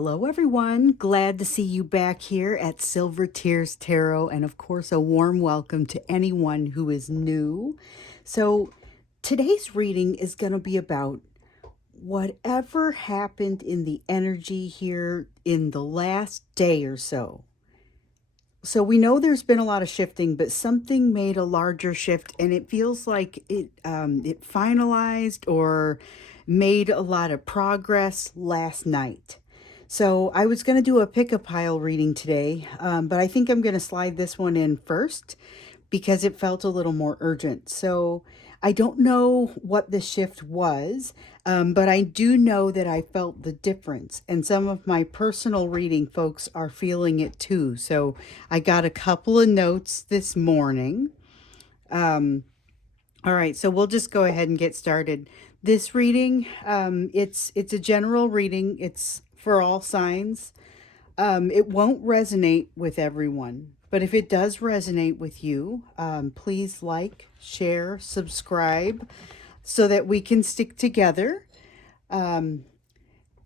Hello, everyone. Glad to see you back here at Silver Tears Tarot. And of course, a warm welcome to anyone who is new. So, today's reading is going to be about whatever happened in the energy here in the last day or so. So, we know there's been a lot of shifting, but something made a larger shift, and it feels like it finalized or made a lot of progress last night. So I was going to do a pick-a-pile reading today, but I think I'm going to slide this one in first because it felt a little more urgent. So I don't know what the shift was, but I do know that I felt the difference. And some of my personal reading folks are feeling it too. So I got a couple of notes this morning. All right, so we'll just go ahead and get started. This reading, it's a general reading. It's for all signs. It won't resonate with everyone, but if it does resonate with you, please like, share, subscribe, so that we can stick together. And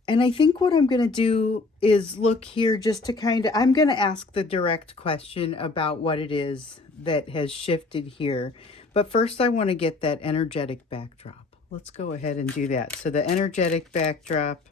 I think what I'm going to do is look here just to I'm going to ask the direct question about what it is that has shifted here. But first, I want to get that energetic backdrop. Let's go ahead and do that. So the energetic backdrop,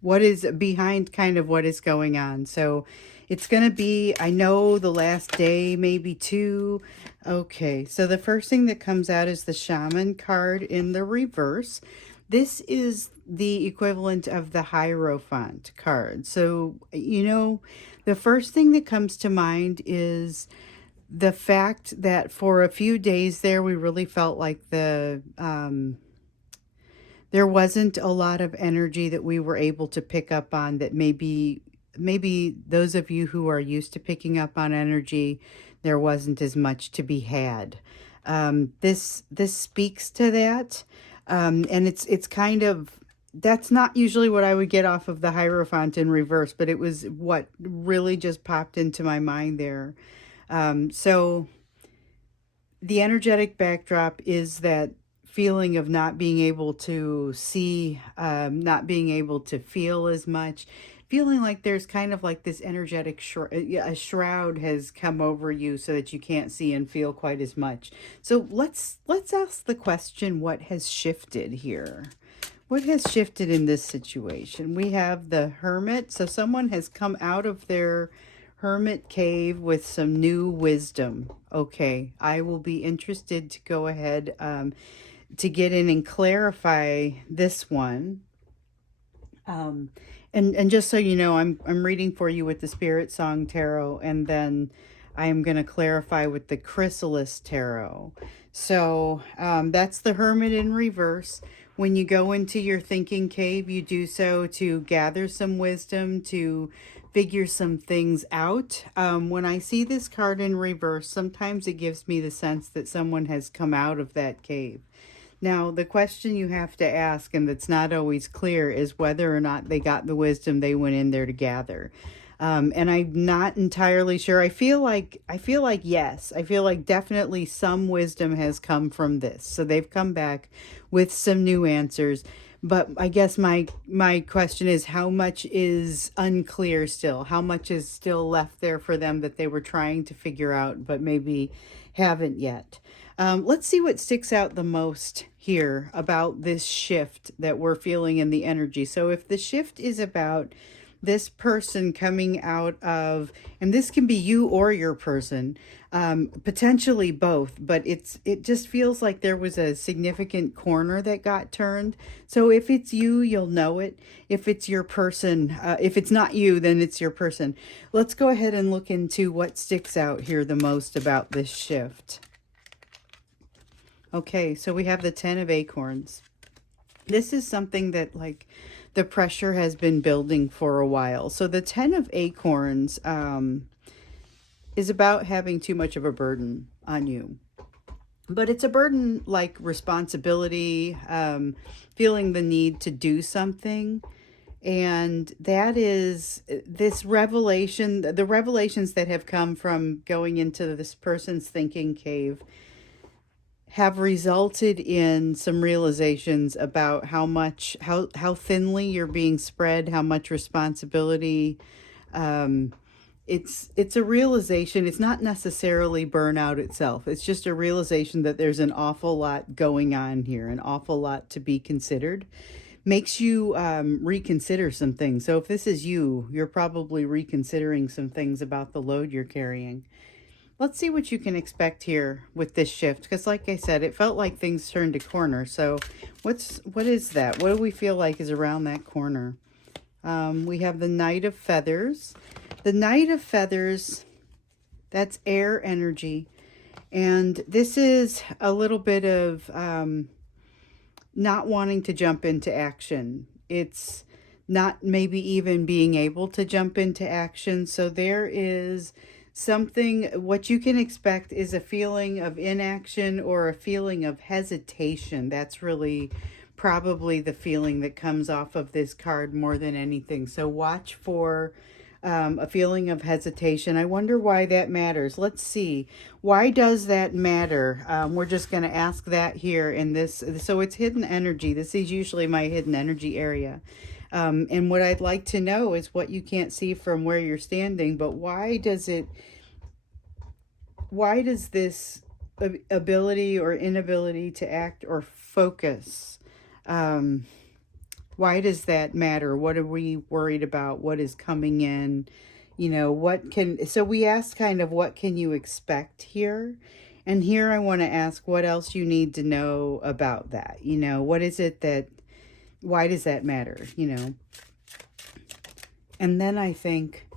what is behind kind of what is going on. So it's going to be, I know, the last day, maybe two. Okay, so the first thing that comes out is the Shaman card in the reverse. This is the equivalent of the Hierophant card. So, the first thing that comes to mind is the fact that for a few days there, we really felt like there wasn't a lot of energy that we were able to pick up on, that maybe those of you who are used to picking up on energy, there wasn't as much to be had. This speaks to that. And it's kind of, that's not usually what I would get off of the Hierophant in reverse, but it was what really just popped into my mind there. So the energetic backdrop is that feeling of not being able to see, not being able to feel as much, feeling like there's kind of like this energetic a shroud has come over you so that you can't see and feel quite as much. So let's ask the question, what has shifted here? What has shifted in this situation? We have the Hermit. So someone has come out of their hermit cave with some new wisdom. Okay, I will be interested to go ahead to get in and clarify this one. And just so you know, I'm reading for you with the Spirit Song Tarot, and then I'm going to clarify with the Chrysalis Tarot. So that's the Hermit in reverse. When you go into your thinking cave, you do so to gather some wisdom, to figure some things out. When I see this card in reverse, sometimes it gives me the sense that someone has come out of that cave. Now, the question you have to ask, and that's not always clear, is whether or not they got the wisdom they went in there to gather. And I'm not entirely sure. I feel like yes. I feel like definitely some wisdom has come from this. So they've come back with some new answers. But I guess my question is, how much is unclear still? How much is still left there for them that they were trying to figure out, but maybe haven't yet? Let's see what sticks out the most here about this shift that we're feeling in the energy. So if the shift is about this person coming out of, and this can be you or your person, potentially both, but it just feels like there was a significant corner that got turned. So if it's you, you'll know it. If it's your person, if it's not you, then it's your person. Let's go ahead and look into what sticks out here the most about this shift. Okay, so we have the 10 of Acorns. This is something that, like, the pressure has been building for a while. So the 10 of Acorns is about having too much of a burden on you. But it's a burden like responsibility, feeling the need to do something. And that is this revelation, the revelations that have come from going into this person's thinking cave have resulted in some realizations about how thinly you're being spread, how much responsibility. Um, it's a realization. It's not necessarily burnout itself. It's just a realization that there's an awful lot going on here, an awful lot to be considered. Makes you reconsider some things. So if this is you, you're probably reconsidering some things about the load you're carrying. Let's see what you can expect here with this shift, because like I said, it felt like things turned a corner. So what is that? What do we feel like is around that corner? We have the Knight of Feathers. The Knight of Feathers, that's air energy. And this is a little bit of not wanting to jump into action. It's not maybe even being able to jump into action. So there is something, what you can expect is a feeling of inaction or a feeling of hesitation. That's really probably the feeling that comes off of this card more than anything. So watch for a feeling of hesitation. I wonder why that matters. Let's see. Why does that matter? We're just going to ask that here in this. So it's hidden energy. This is usually my hidden energy area. And what I'd like to know is what you can't see from where you're standing, but why does this ability or inability to act or focus, why does that matter? What are we worried about? What is coming in? So we ask kind of what can you expect here? And here I want to ask what else you need to know about that. What is it why does that matter? And then I think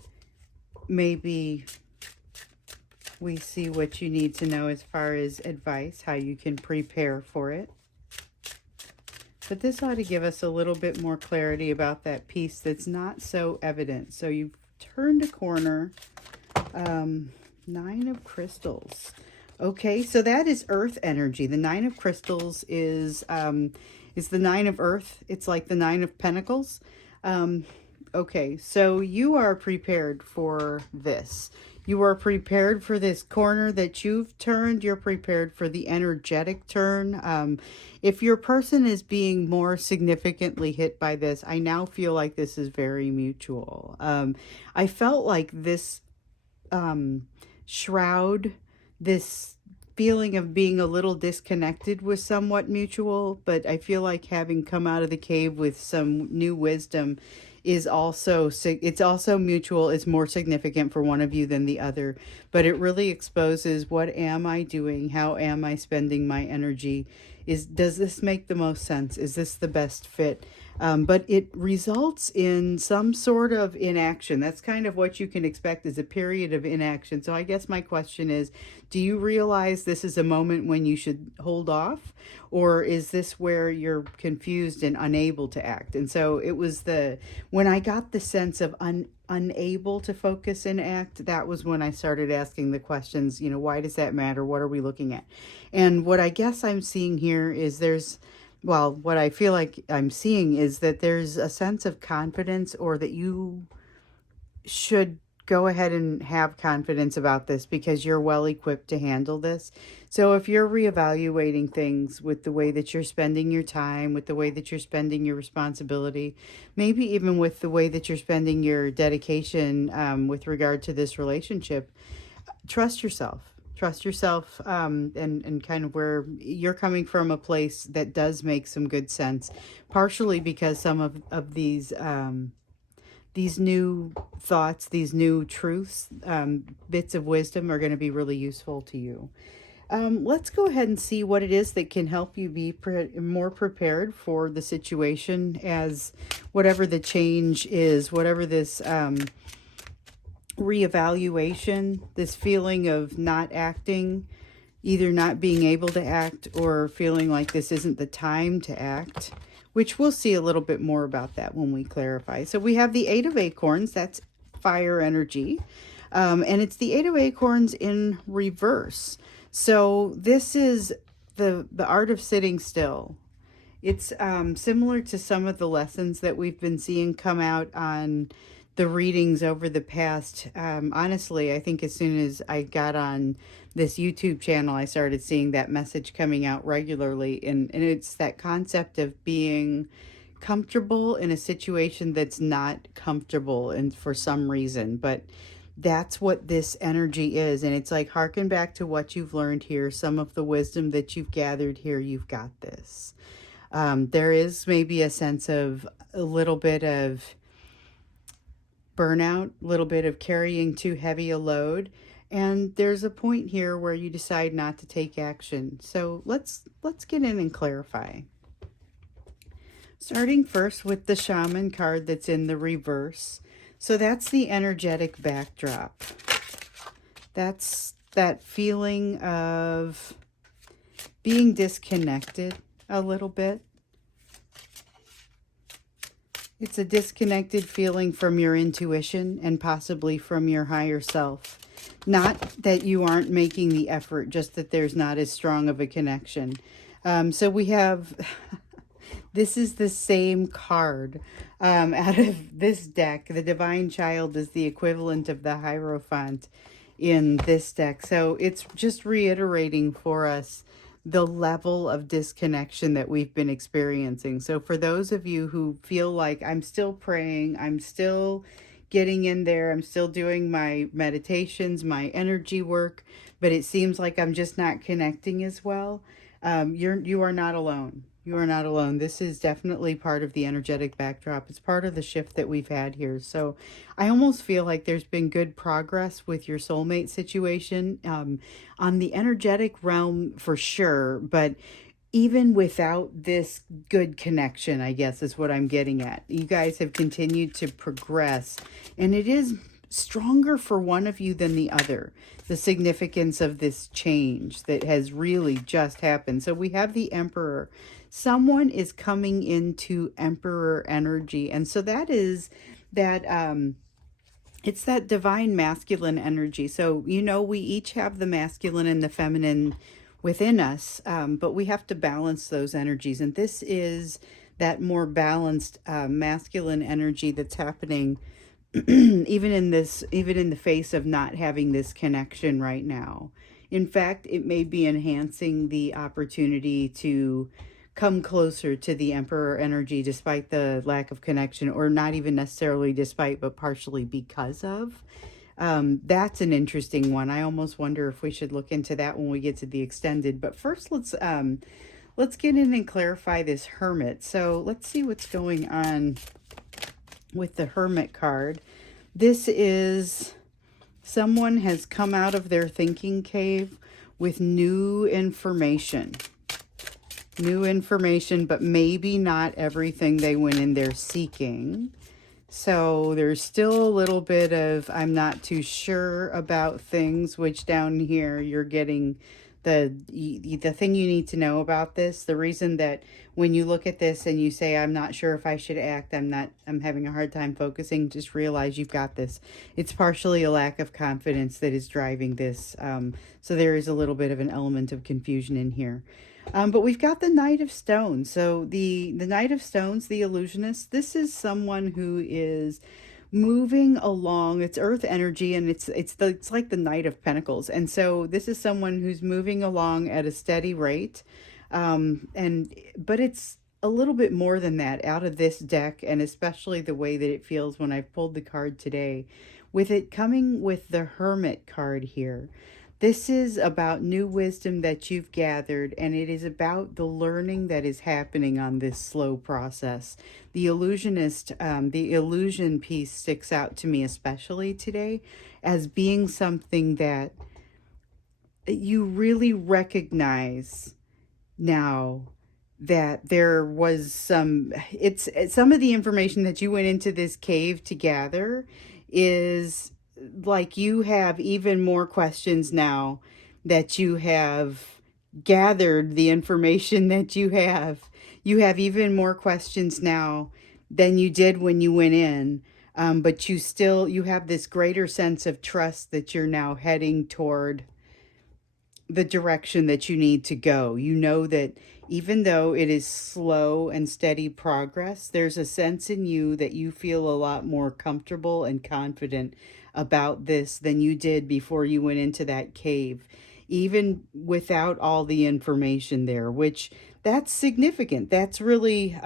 maybe we see what you need to know as far as advice, how you can prepare for it. But this ought to give us a little bit more clarity about that piece that's not so evident. So you've turned a corner. Nine of Crystals. Okay, so that is earth energy. The Nine of Crystals is the Nine of Earth. It's like the Nine of Pentacles. Okay, so you are prepared for this. You are prepared for this corner that you've turned. You're prepared for the energetic turn. If your person is being more significantly hit by this, I now feel like this is very mutual. I felt like this shroud, this feeling of being a little disconnected was somewhat mutual, but I feel like having come out of the cave with some new wisdom is also, it's also mutual. It's more significant for one of you than the other, but it really exposes what am I doing? How am I spending my energy? Does this make the most sense? Is this the best fit? But it results in some sort of inaction. That's kind of what you can expect, is a period of inaction. So I guess my question is, do you realize this is a moment when you should hold off? Or is this where you're confused and unable to act? And so it was when I got the sense of unable to focus and act, that was when I started asking the questions, why does that matter? What are we looking at? And what I guess I'm seeing here is what I feel like I'm seeing is that there's a sense of confidence, or that you should go ahead and have confidence about this because you're well equipped to handle this. So if you're reevaluating things with the way that you're spending your time, with the way that you're spending your responsibility, maybe even with the way that you're spending your dedication with regard to this relationship, trust yourself. Trust yourself, and kind of where you're coming from, a place that does make some good sense, partially because some of these new thoughts, these new truths, bits of wisdom are going to be really useful to you. Let's go ahead and see what it is that can help you be more prepared for the situation, as whatever the change is, whatever this reevaluation, this feeling of not acting, either not being able to act or feeling like this isn't the time to act, which we'll see a little bit more about that when we clarify. So we have the Eight of Acorns, that's fire energy, and it's the Eight of Acorns in reverse. So this is the art of sitting still. It's similar to some of the lessons that we've been seeing come out on the readings over the past, honestly, I think as soon as I got on this YouTube channel, I started seeing that message coming out regularly. And it's that concept of being comfortable in a situation that's not comfortable and for some reason. But that's what this energy is. And it's like, harken back to what you've learned here, some of the wisdom that you've gathered here. You've got this. There is maybe a sense of a little bit of burnout, a little bit of carrying too heavy a load, and there's a point here where you decide not to take action. So let's get in and clarify. Starting first with the Shaman card that's in the reverse. So that's the energetic backdrop. That's that feeling of being disconnected a little bit. It's a disconnected feeling from your intuition and possibly from your higher self. Not that you aren't making the effort, just that there's not as strong of a connection. So we have, this is the same card out of this deck. The Divine Child is the equivalent of the Hierophant in this deck. So it's just reiterating for us the level of disconnection that we've been experiencing. So for those of you who feel like, I'm still praying, I'm still getting in there, I'm still doing my meditations, my energy work, but it seems like I'm just not connecting as well, you are not alone. You are not alone. This is definitely part of the energetic backdrop. It's part of the shift that we've had here. So I almost feel like there's been good progress with your soulmate situation, on the energetic realm for sure. But even without this good connection, I guess is what I'm getting at. You guys have continued to progress, and it is stronger for one of you than the other. The significance of this change that has really just happened. So we have the Emperor. Someone is coming into Emperor energy. And so that is that, it's that divine masculine energy. So, you know, we each have the masculine and the feminine within us, but we have to balance those energies. And this is that more balanced masculine energy that's happening even in the face of not having this connection right now. In fact, it may be enhancing the opportunity to come closer to the Emperor energy despite the lack of connection, or not even necessarily despite, but partially because of. That's an interesting one. I almost wonder if we should look into that when we get to the extended. But first, let's get in and clarify this Hermit. So let's see what's going on with the Hermit card. This is someone has come out of their thinking cave with new information. New information, but maybe not everything they went in there seeking. So there's still a little bit of, I'm not too sure about things, which down here you're getting the thing you need to know about this. The reason that when you look at this and you say, I'm not sure if I should act, I'm having a hard time focusing, just realize you've got this. It's partially a lack of confidence that is driving this. So there is a little bit of an element of confusion in here. But we've got the Knight of Stones. So the Knight of Stones, the illusionist, this is someone who is moving along. It's earth energy, and it's like the Knight of Pentacles. And so this is someone who's moving along at a steady rate. But it's a little bit more than that out of this deck, and especially the way that it feels when I've pulled the card today, with it coming with the Hermit card here. This is about new wisdom that you've gathered, and it is about the learning that is happening on this slow process. The illusionist, the illusion piece sticks out to me especially today as being something that you really recognize now that there was it's some of the information that you went into this cave to gather is like you have even more questions now that you have gathered the information that you have even more questions now than you did when you went in, but you have this greater sense of trust that you're now heading toward the direction that you need to go. You know that even though it is slow and steady progress, there's a sense in you that you feel a lot more comfortable and confident about this than you did before you went into that cave, even without all the information there, which that's significant. That's really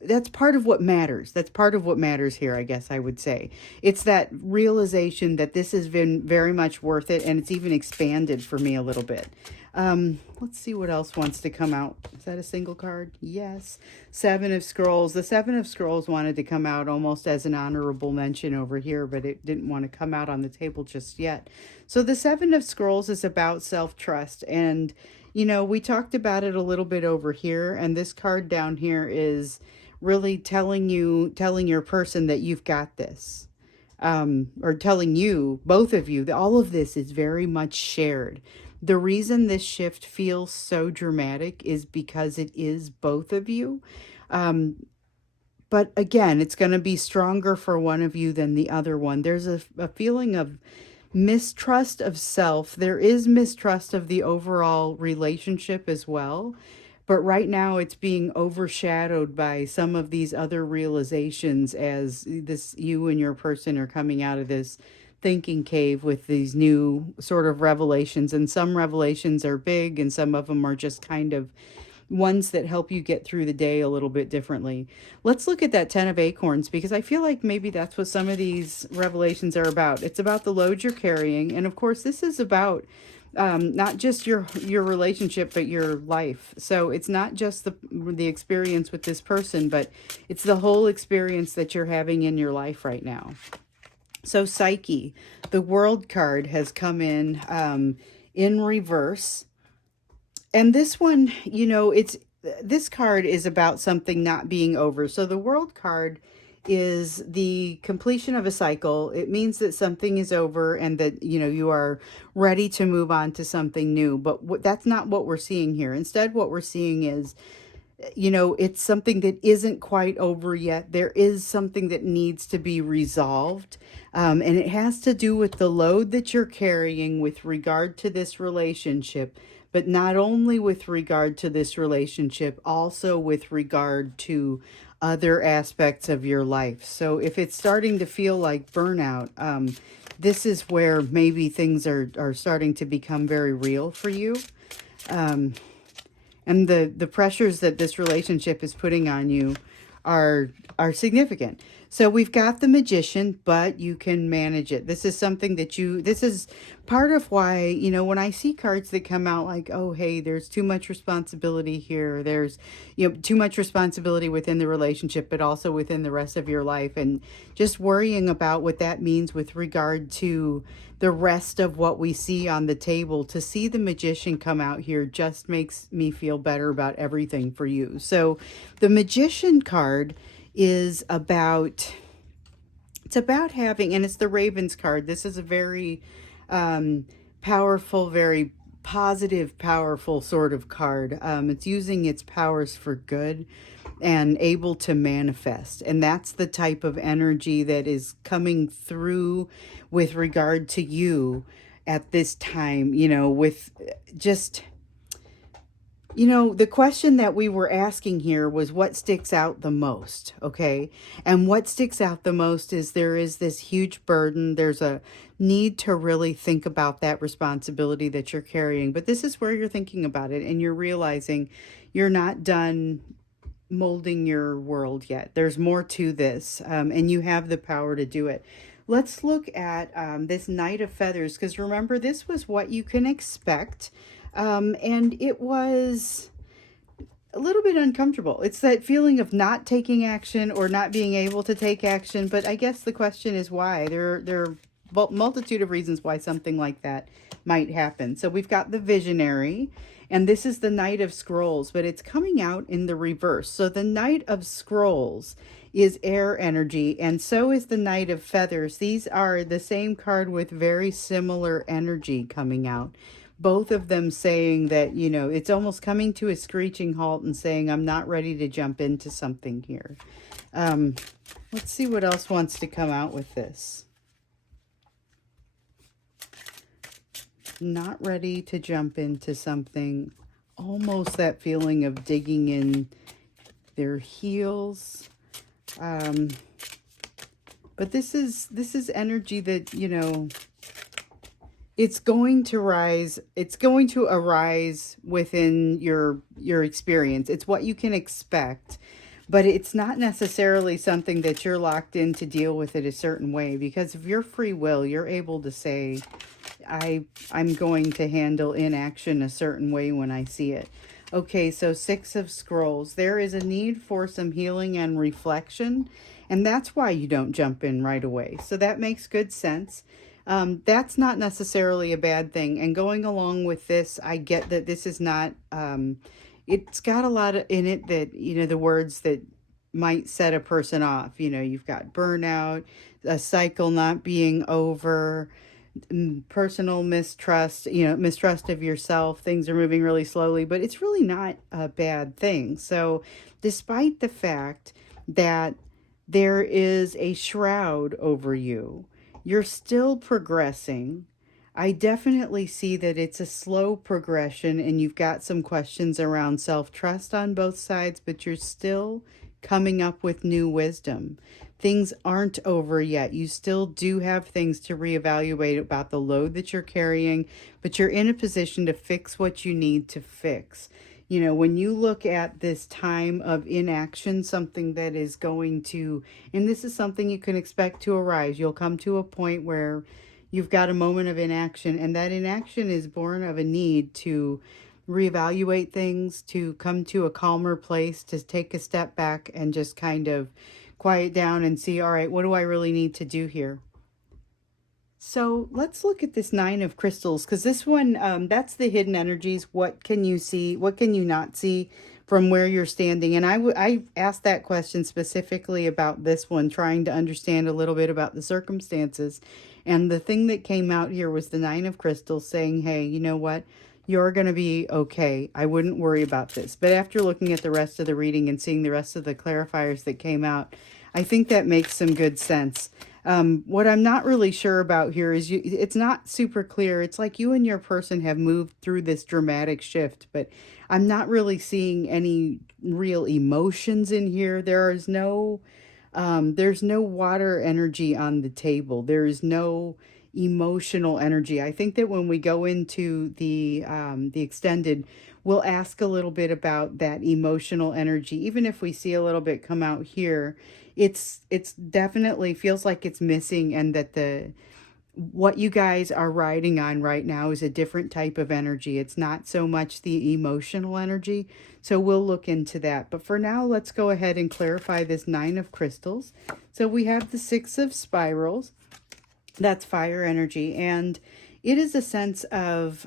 that's part of what matters. That's part of what matters here, I guess I would say. It's that realization that this has been very much worth it, and it's even expanded for me a little bit. Let's see what else wants to come out. Is that a single card? Yes. Seven of Scrolls. The Seven of Scrolls wanted to come out almost as an honorable mention over here, but it didn't want to come out on the table just yet. So the Seven of Scrolls is about self-trust, and you know, we talked about it a little bit over here, and this card down here is really telling your person that you've got this. Or telling you, both of you, that all of this is very much shared. The reason this shift feels so dramatic is because it is both of you. But again, it's going to be stronger for one of you than the other one. There's a feeling of mistrust of self. There is mistrust of the overall relationship as well. But right now it's being overshadowed by some of these other realizations as this you and your person are coming out of this thinking cave with these new sort of revelations. And some revelations are big and some of them are just kind of ones that help you get through the day a little bit differently. Let's look at that 10 of acorns, because I feel like maybe that's what some of these revelations are about. It's about the load you're carrying. And of course, this is about not just your relationship, but your life. So it's not just the experience with this person, but it's the whole experience that you're having in your life right now. So Psyche, the World card has come in reverse. And this one, you know, this card is about something not being over. So the World card is the completion of a cycle. It means that something is over and that, you know, you are ready to move on to something new. But that's not what we're seeing here. Instead, what we're seeing is, you know, it's something that isn't quite over yet. There is something that needs to be resolved. And it has to do with the load that you're carrying with regard to this relationship, but not only with regard to this relationship, also with regard to other aspects of your life. So if it's starting to feel like burnout, this is where maybe things are starting to become very real for you. And the pressures that this relationship is putting on you are significant. So we've got the Magician, but you can manage it. This is something that this is part of why, you know, when I see cards that come out like, oh, hey, there's too much responsibility here. There's, you know, too much responsibility within the relationship, but also within the rest of your life. And just worrying about what that means with regard to the rest of what we see on the table. To see the Magician come out here just makes me feel better about everything for you. So the Magician card is about, it's about having, and it's the Ravens card. This is a very powerful, very positive, powerful sort of card. It's using its powers for good and able to manifest. And that's the type of energy that is coming through with regard to you at this time, you know, with just, you know, the question that we were asking here was what sticks out the most, okay? And what sticks out the most is there is this huge burden. There's a need to really think about that responsibility that you're carrying. But this is where you're thinking about it and you're realizing you're not done molding your world yet. There's more to this, and you have the power to do it. Let's look at this Knight of Feathers, because remember, this was what you can expect. And it was a little bit uncomfortable. It's that feeling of not taking action or not being able to take action. But I guess the question is why. There are multitude of reasons why something like that might happen. So we've got the Visionary, and this is the Knight of Scrolls, but it's coming out in the reverse. So the Knight of Scrolls is air energy, and so is the Knight of Feathers. These are the same card with very similar energy coming out. Both of them saying that, you know, it's almost coming to a screeching halt and saying, I'm not ready to jump into something here. Let's see what else wants to come out with this. not ready to jump into something, almost that feeling of digging in their heels. Um, but this is energy that, you know, it's going to rise, it's going to arise within your experience. It's what you can expect, but it's not necessarily something that you're locked in to deal with it a certain way, because of your free will, you're able to say, I'm going to handle inaction a certain way when I see it. Okay, so Six of Scrolls. There is a need for some healing and reflection, and that's why you don't jump in right away. So that makes good sense. That's not necessarily a bad thing. And going along with this, I get that this is not, it's got a lot in it that, you know, the words that might set a person off. You know, you've got burnout, a cycle not being over, personal mistrust, you know, mistrust of yourself. Things are moving really slowly, but it's really not a bad thing. So, despite the fact that there is a shroud over you, you're still progressing. I definitely see that it's a slow progression and you've got some questions around self trust on both sides, but you're still coming up with new wisdom. Things aren't over yet. You still do have things to reevaluate about the load that you're carrying, but you're in a position to fix what you need to fix. You know, when you look at this time of inaction, something that is going to, and this is something you can expect to arise, you'll come to a point where you've got a moment of inaction, and that inaction is born of a need to reevaluate things, to come to a calmer place, to take a step back and just kind of quiet down and see, all right, what do I really need to do here? So let's look at this Nine of Crystals, because this one, that's the hidden energies. What can you see? What can you not see from where you're standing? And I asked that question specifically about this one, trying to understand a little bit about the circumstances. And the thing that came out here was the Nine of Crystals saying, hey, you know what? You're going to be okay. I wouldn't worry about this. But after looking at the rest of the reading and seeing the rest of the clarifiers that came out, I think that makes some good sense. What I'm not really sure about here is it's not super clear. It's like you and your person have moved through this dramatic shift, but I'm not really seeing any real emotions in here. There's no water energy on the table. There is no emotional energy. I think that when we go into the extended, we'll ask a little bit about that emotional energy. Even if we see a little bit come out here, it's definitely feels like it's missing, and that the what you guys are riding on right now is a different type of energy. It's not so much the emotional energy. So we'll look into that. But for now, let's go ahead and clarify this Nine of Crystals. So we have the Six of Spirals. That's fire energy. And it is a sense of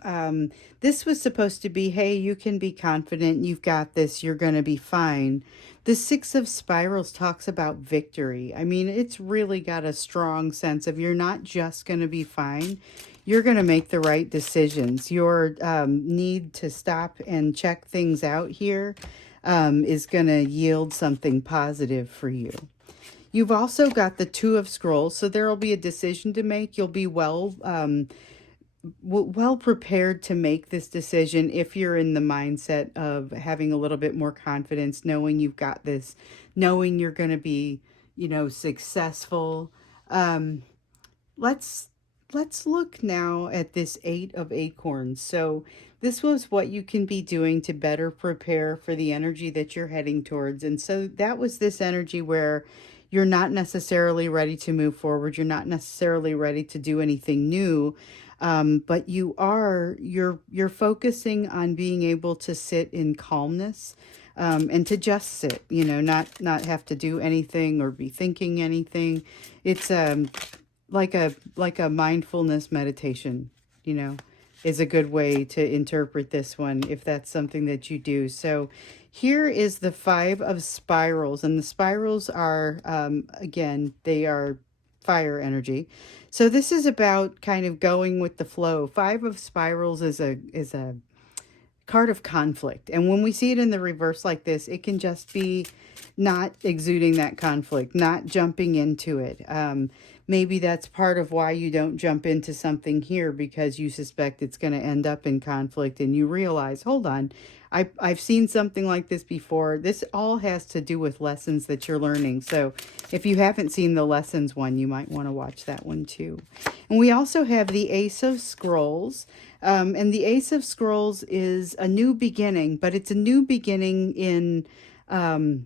this was supposed to be, hey, you can be confident. You've got this. You're going to be fine. The Six of Spirals talks about victory. I mean, it's really got a strong sense of you're not just going to be fine. You're going to make the right decisions. Your need to stop and check things out here is going to yield something positive for you. You've also got the Two of Scrolls, so there will be a decision to make. You'll be well prepared to make this decision if you're in the mindset of having a little bit more confidence, knowing you've got this, knowing you're going to be, you know, successful. Um, let's look now at this Eight of Acorns. So this was what you can be doing to better prepare for the energy that you're heading towards. And so that was this energy where you're not necessarily ready to move forward. You're not necessarily ready to do anything new. But you're focusing on being able to sit in calmness, and to just sit, you know, not have to do anything or be thinking anything. It's like a mindfulness meditation, you know, is a good way to interpret this one if that's something that you do. So here is the Five of Spirals, and the spirals are, again, they are fire energy. So this is about kind of going with the flow. Five of Spirals is a card of conflict. And when we see it in the reverse like this, it can just be not exuding that conflict, not jumping into it. maybe that's part of why you don't jump into something here, because you suspect it's going to end up in conflict, and you realize, hold on, I've seen something like this before. This all has to do with lessons that you're learning. So if you haven't seen the lessons one, you might want to watch that one too. And we also have the Ace of Scrolls. And the Ace of Scrolls is a new beginning, but it's a new beginning um,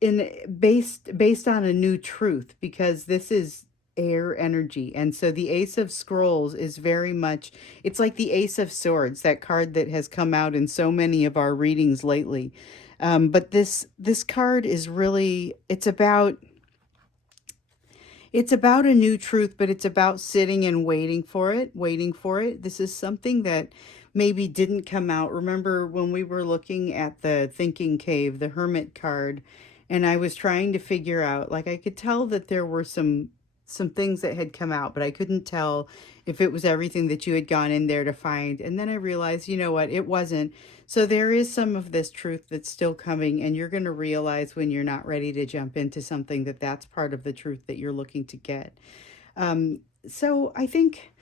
based on a new truth, because this is air energy. And so the Ace of Scrolls is very much, it's like the Ace of Swords, that card that has come out in so many of our readings lately. But this card is really, it's about a new truth, but it's about sitting and waiting for it, waiting for it. This is something that maybe didn't come out. Remember when we were looking at the Thinking Cave, the Hermit card, and I was trying to figure out, like, I could tell that there were some things that had come out, but I couldn't tell if it was everything that you had gone in there to find. And then I realized, you know what, it wasn't. So there is some of this truth that's still coming, and you're going to realize when you're not ready to jump into something that that's part of the truth that you're looking to get. So I think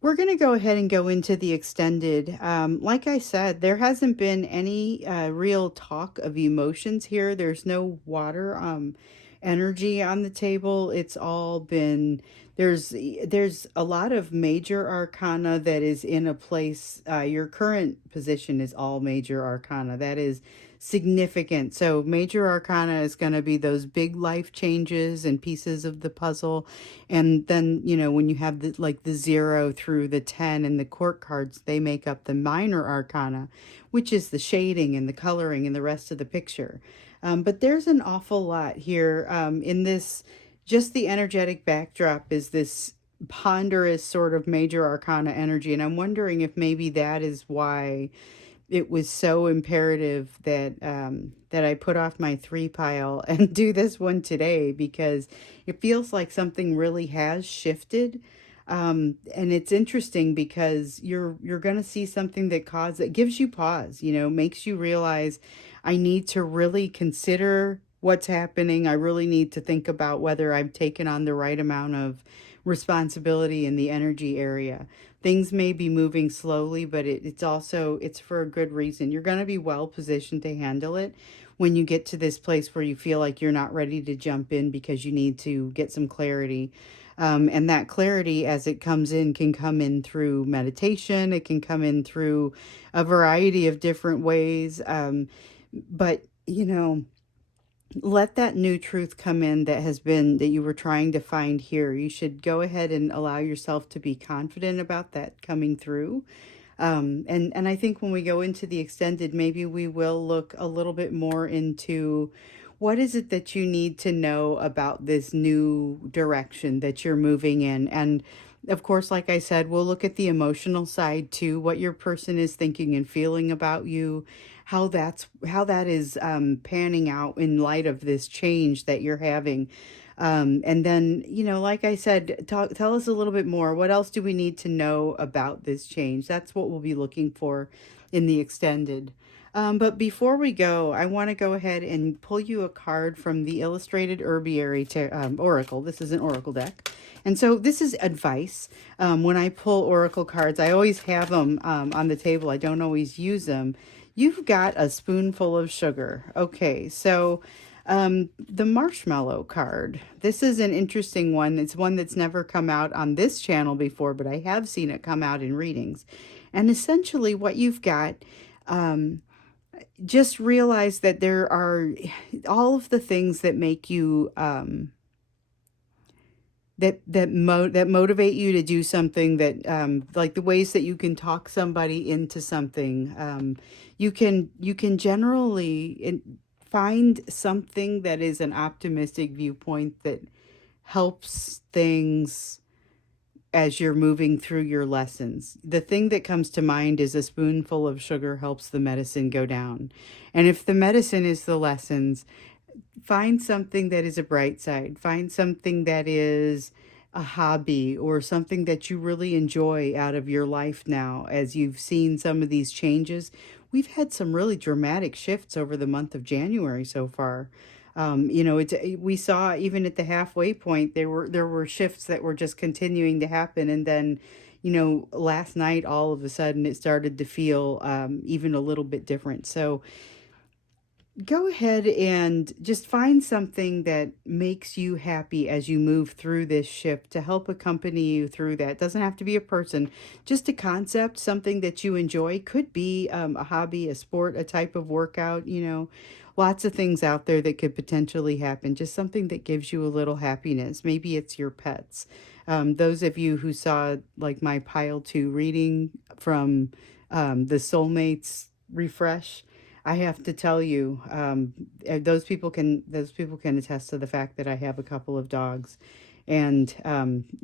we're going to go ahead and go into the extended. Like I said, there hasn't been any real talk of emotions here. There's no water energy on the table. It's all been, there's a lot of major arcana that is in a place. Your current position is all major arcana. That is significant. So major arcana is going to be those big life changes and pieces of the puzzle. And then, when you have the 0 through the 10 and the court cards, they make up the minor arcana, which is the shading and the coloring and the rest of the picture. But there's an awful lot here in this. Just the energetic backdrop is this ponderous sort of major arcana energy. And I'm wondering if maybe that is why it was so imperative that I put off my 3 pile and do this one today, because it feels like something really has shifted. And it's interesting because you're going to see something that gives you pause, makes you realize, I need to really consider what's happening. I really need to think about whether I've taken on the right amount of responsibility in the energy area. Things may be moving slowly, but it's for a good reason. You're going to be well positioned to handle it when you get to this place where you feel like you're not ready to jump in because you need to get some clarity. And that clarity, as it comes in, can come in through meditation. It can come in through a variety of different ways. But, let that new truth come in that you were trying to find here. You should go ahead and allow yourself to be confident about that coming through. And I think when we go into the extended, maybe we will look a little bit more into what is it that you need to know about this new direction that you're moving in. And of course, like I said, we'll look at the emotional side too, what your person is thinking and feeling about you, how that is panning out in light of this change that you're having. And then, like I said, tell us a little bit more. What else do we need to know about this change? That's what we'll be looking for in the extended. But before we go, I want to go ahead and pull you a card from the Illustrated Herbiary Oracle. This is an Oracle deck. And so this is advice. When I pull Oracle cards, I always have them on the table. I don't always use them. You've got a spoonful of sugar. Okay, so the marshmallow card. This is an interesting one. It's one that's never come out on this channel before, but I have seen it come out in readings. And essentially what you've got, just realize that there are all of the things that make you that motivate you to do something, that like the ways that you can talk somebody into something. You can generally find something that is an optimistic viewpoint that helps things as you're moving through your lessons. The thing that comes to mind is a spoonful of sugar helps the medicine go down. And if the medicine is the lessons, find something that is a bright side. Find something that is a hobby or something that you really enjoy out of your life now, as you've seen some of these changes. We've had some really dramatic shifts over the month of January so far. We saw even at the halfway point there were shifts that were just continuing to happen, and then, last night all of a sudden it started to feel even a little bit different. So go ahead and just find something that makes you happy as you move through this shift to help accompany you through that. Doesn't have to be a person, just a concept, something that you enjoy. Could be a hobby, a sport, a type of workout, lots of things out there that could potentially happen. Just something that gives you a little happiness. Maybe it's your pets. Those of you who saw like my pile two reading from the Soulmates refresh, I have to tell you, those people can attest to the fact that I have a couple of dogs, and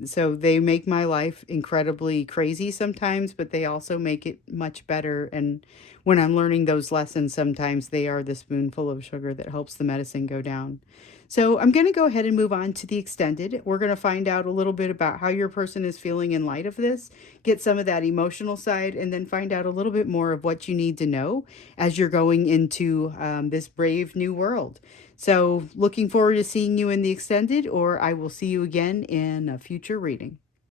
so they make my life incredibly crazy sometimes, but they also make it much better. And when I'm learning those lessons, sometimes they are the spoonful of sugar that helps the medicine go down. So I'm going to go ahead and move on to the extended. We're going to find out a little bit about how your person is feeling in light of this, get some of that emotional side, and then find out a little bit more of what you need to know as you're going into this brave new world. So looking forward to seeing you in the extended, or I will see you again in a future reading.